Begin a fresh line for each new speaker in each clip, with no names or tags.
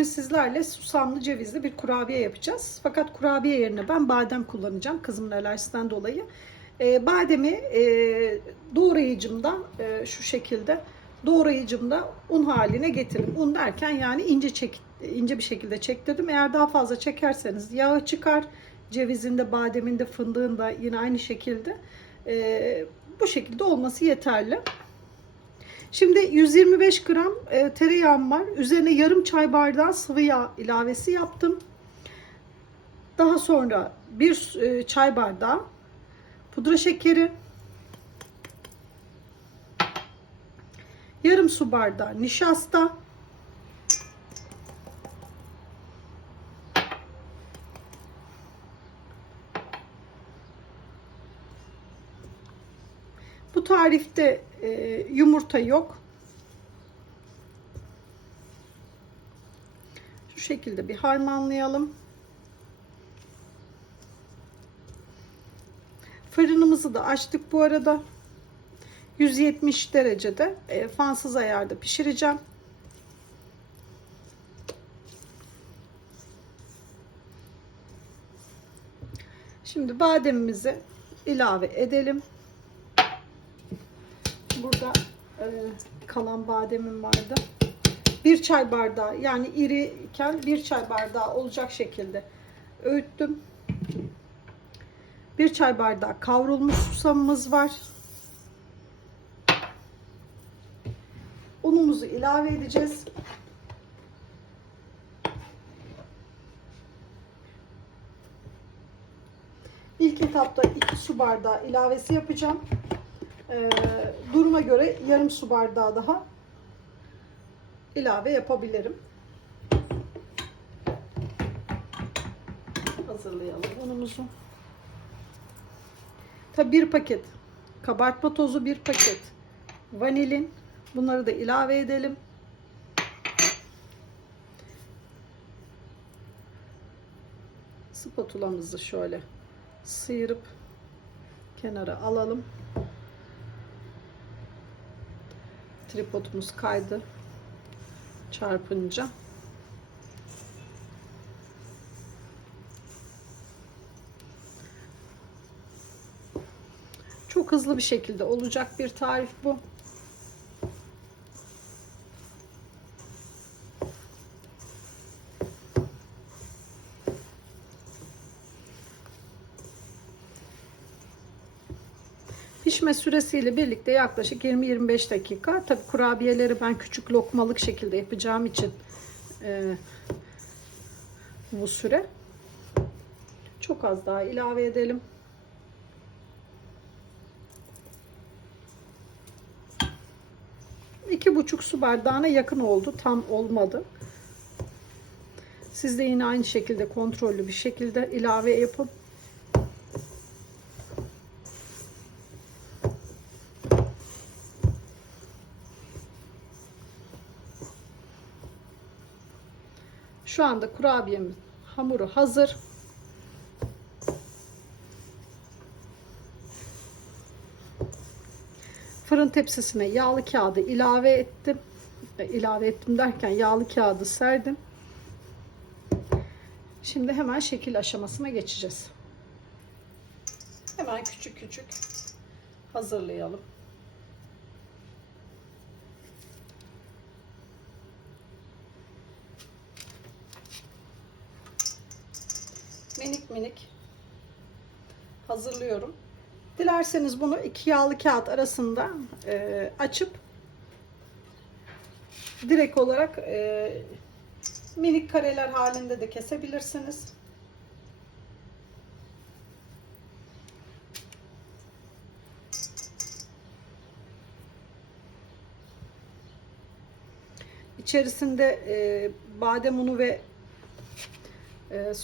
Bugün sizlerle susamlı cevizli bir kurabiye yapacağız. Fakat kurabiye yerine ben badem kullanacağım kızımın alerjisinden dolayı. Ee, bademi e, doğrayıcımda e, şu şekilde doğrayıcımda un haline getirdim. Un derken yani ince çek, ince bir şekilde çektirdim. Eğer daha fazla çekerseniz yağı çıkar. Cevizinde, bademinde, fındığında yine aynı şekilde. Ee, bu şekilde olması yeterli. Şimdi 125 gram e, tereyağım var. Üzerine yarım çay bardağı sıvı yağ ilavesi yaptım. Daha sonra bir e, çay bardağı pudra şekeri, yarım su bardağı nişasta, tarifte e, yumurta yok. Şu şekilde bir harmanlayalım. Fırınımızı da açtık bu arada. 170 derecede e, fansız ayarda pişireceğim. Şimdi bademimizi ilave edelim. Burada e, kalan bademim vardı. Bir çay bardağı yani iriyken bir çay bardağı olacak şekilde öğüttüm. Bir çay bardağı kavrulmuş susamımız var. Unumuzu ilave edeceğiz. İlk etapta 2 su bardağı ilavesi yapacağım. Ee, duruma göre yarım su bardağı daha ilave yapabilirim. Hazırlayalım unumuzu. Tabi bir paket kabartma tozu, bir paket vanilin. Bunları da ilave edelim. Spatulamızı şöyle sıyırıp kenara alalım. Tripodumuz kaydı çarpınca. Çok hızlı bir şekilde olacak bir tarif bu. Pişme süresiyle birlikte yaklaşık 20-25 dakika. Tabi kurabiyeleri ben küçük lokmalık şekilde yapacağım için e, bu süre. Çok az daha ilave edelim. İki buçuk su bardağına yakın oldu. Tam olmadı. Siz de yine aynı şekilde kontrollü bir şekilde ilave yapıp Şu anda kurabiyemin hamuru hazır. Fırın tepsisine yağlı kağıdı ilave ettim. E, ilave ettim derken yağlı kağıdı serdim. Şimdi hemen şekil aşamasına geçeceğiz. Hemen küçük küçük hazırlayalım. Minik hazırlıyorum. Dilerseniz bunu iki yağlı kağıt arasında e, açıp direkt olarak e, minik kareler halinde de kesebilirsiniz. İçerisinde e, badem unu ve e,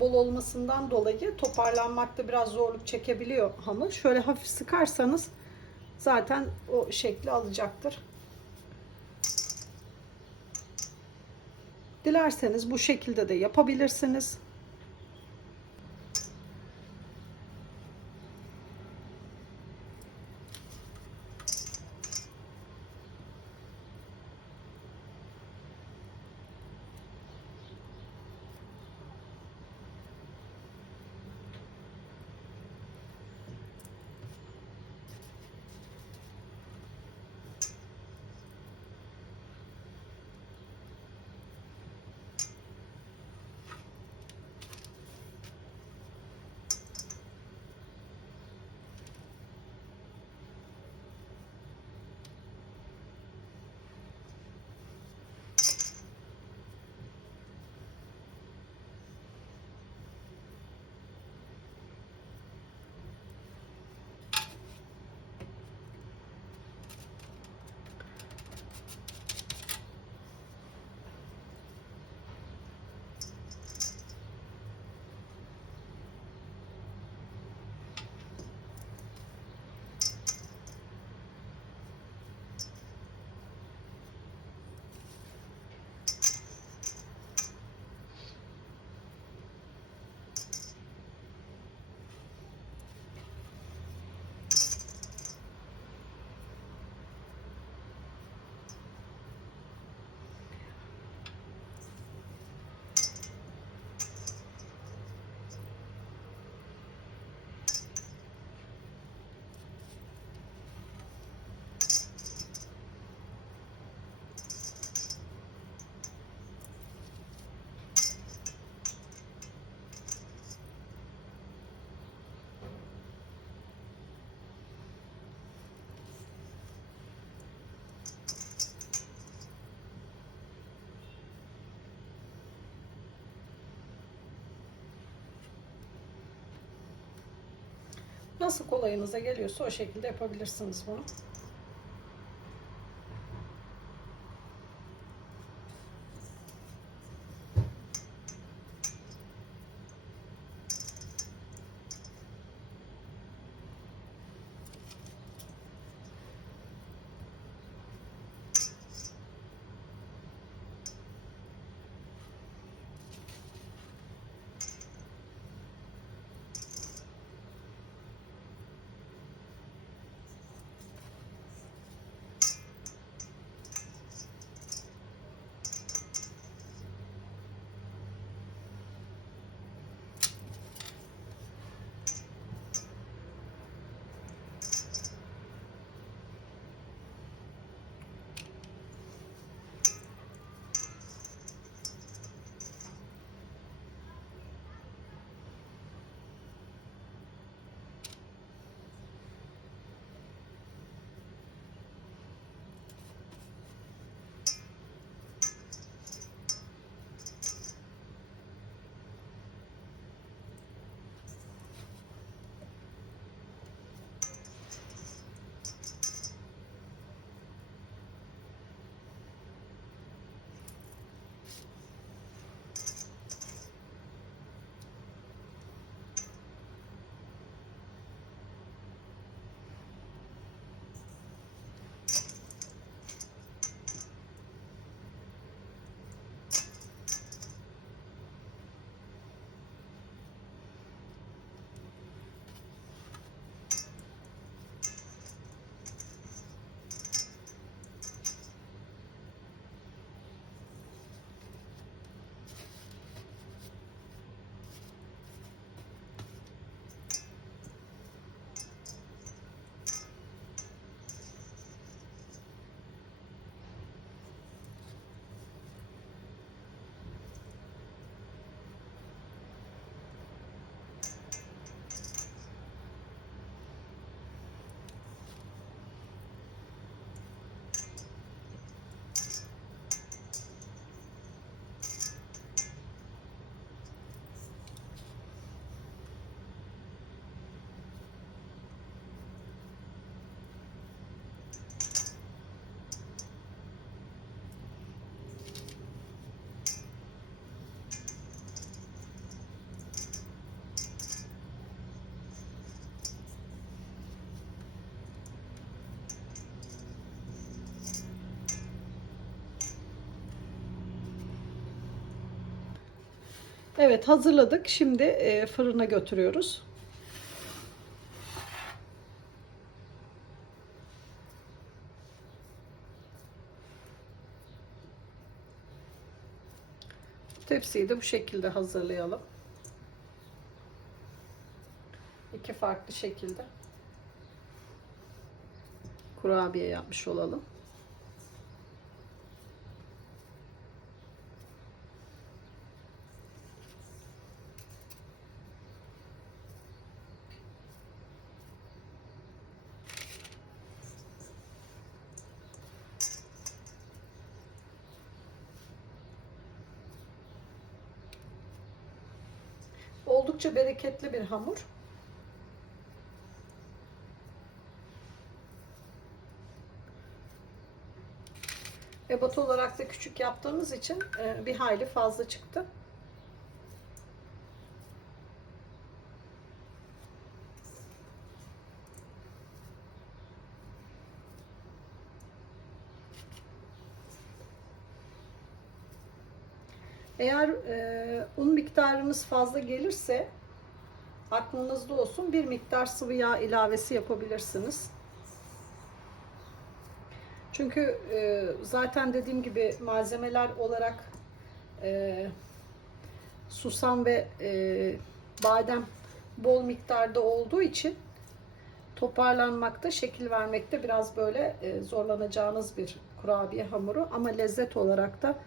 bol olmasından dolayı toparlanmakta biraz zorluk çekebiliyor hamur. Şöyle hafif sıkarsanız zaten o şekli alacaktır. Dilerseniz bu şekilde de yapabilirsiniz. Nasıl kolayınıza geliyorsa o şekilde yapabilirsiniz bunu. Evet hazırladık. Şimdi e, fırına götürüyoruz. Tepsiyi de bu şekilde hazırlayalım. İki farklı şekilde kurabiye yapmış olalım. Oldukça bereketli bir hamur. Ebat olarak da küçük yaptığımız için e, bir hayli fazla çıktı. Eğer e, un miktarımız fazla gelirse aklınızda olsun bir miktar sıvı yağ ilavesi yapabilirsiniz. Çünkü e, zaten dediğim gibi malzemeler olarak e, susam ve e, badem bol miktarda olduğu için toparlanmakta, şekil vermekte biraz böyle e, zorlanacağınız bir kurabiye hamuru ama lezzet olarak da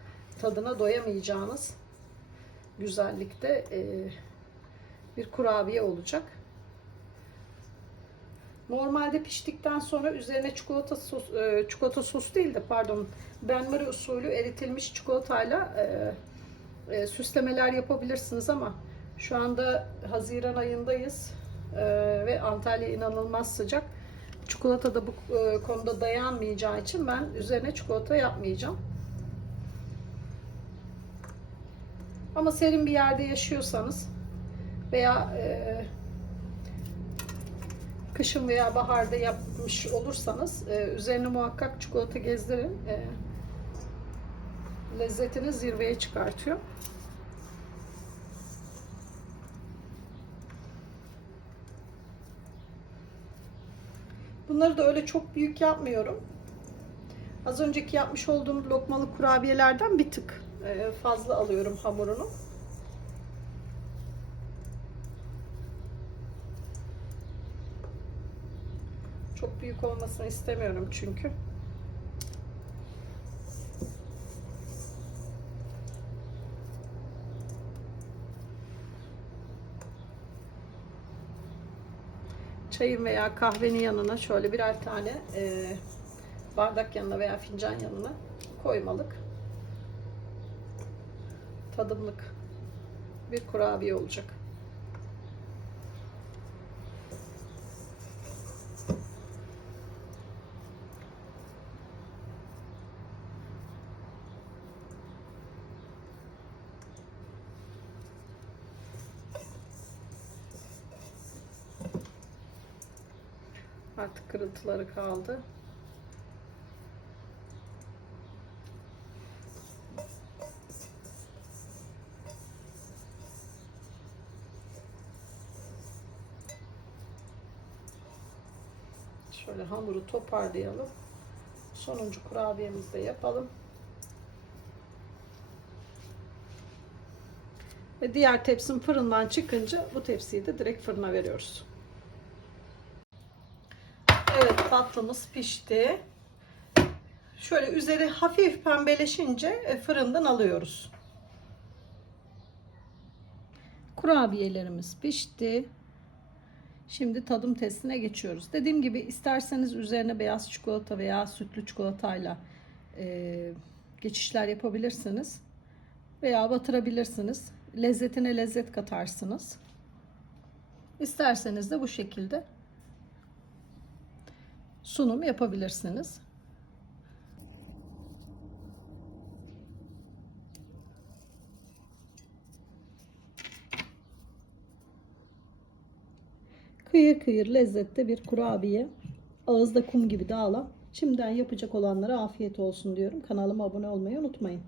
tadına doyamayacağınız güzellikte e, bir kurabiye olacak. Normalde piştikten sonra üzerine çikolata sos, e, çikolata sos değil de pardon benmari usulü eritilmiş çikolatayla e, e, süslemeler yapabilirsiniz ama şu anda Haziran ayındayız. Ee, ve Antalya inanılmaz sıcak. Çikolata da bu e, konuda dayanmayacağı için ben üzerine çikolata yapmayacağım. Ama serin bir yerde yaşıyorsanız veya e, kışın veya baharda yapmış olursanız e, üzerine muhakkak çikolata gezdirin. E, lezzetini zirveye çıkartıyor. Bunları da öyle çok büyük yapmıyorum. Az önceki yapmış olduğum lokmalı kurabiyelerden bir tık fazla alıyorum hamurunu. Çok büyük olmasını istemiyorum çünkü. Çayın veya kahvenin yanına şöyle birer tane e, bardak yanına veya fincan yanına koymalık. Tadımlık bir kurabiye olacak. Artık kırıntıları kaldı. Şöyle hamuru toparlayalım. Sonuncu kurabiyemizi de yapalım. Ve diğer tepsim fırından çıkınca bu tepsiyi de direkt fırına veriyoruz. Evet tatlımız pişti. Şöyle üzeri hafif pembeleşince e, fırından alıyoruz. Kurabiyelerimiz pişti. Şimdi tadım testine geçiyoruz. Dediğim gibi isterseniz üzerine beyaz çikolata veya sütlü çikolatayla e, geçişler yapabilirsiniz. Veya batırabilirsiniz. Lezzetine lezzet katarsınız. İsterseniz de bu şekilde sunum yapabilirsiniz. Kıyır kıyır lezzette bir kurabiye. Ağızda kum gibi dağılan. Şimdiden yapacak olanlara afiyet olsun diyorum. Kanalıma abone olmayı unutmayın.